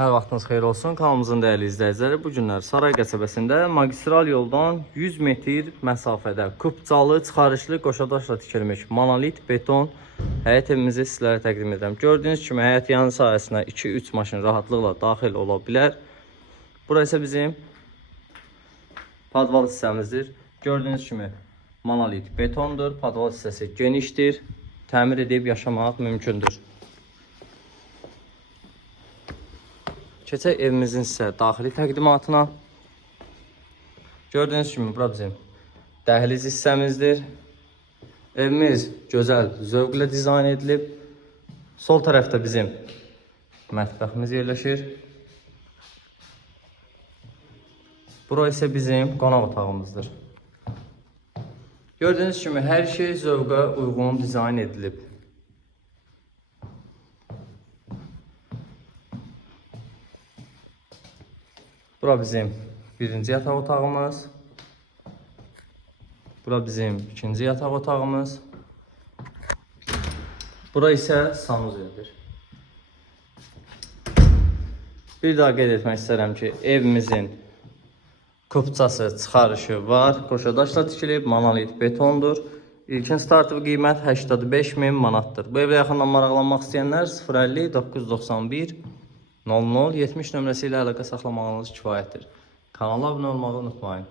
Hər vaxtınız xeyir olsun. Kanalımızın dəyərli izləyiciləri, bu günlər Saray qəsəbəsində magistral yoldan 100 metr məsafədə kupcalı, çıxarışlı, qoşadaşla tikilmiş monolit beton həyət evimizi sizlərə təqdim edirəm. Gördüyünüz kimi həyət yanı sahəsinə 2-3 maşın rahatlıqla daxil ola bilər. Burası isə bizim padval hissəmizdir. Gördüyünüz kimi monolit betondur. Padval hissəsi genişdir. Təmir edib yaşamaq mümkündür. Keçək evimizin isə daxili təqdimatına. Gördüyünüz kimi bura bizim dəhliz hissəmizdir. Evimiz gözəl, zövqlə dizayn edilib. Sol tərəfdə bizim mətbəximiz yerləşir. Bura isə bizim qonaq otağımızdır. Gördüyünüz kimi hər şey zövqə uyğun dizayn edilib. Bura bizim birinci yataq otağımız. Bura bizim ikinci yataq otağımız. Bura isə sanuzeldir. Bir daha qeyd etmək istərəm ki, evimizin kupçası, çıxarışı var. Qoşadaşla tikilib, monolit betondur. İlkin startı qiymət 85.000 manatdır. Bu evlə yaxından maraqlanmaq istəyənlər 050 991 00 70 nömrəsi ilə əlaqə saxlamağınız kifayətdir. Kanala abunə olmağı unutmayın.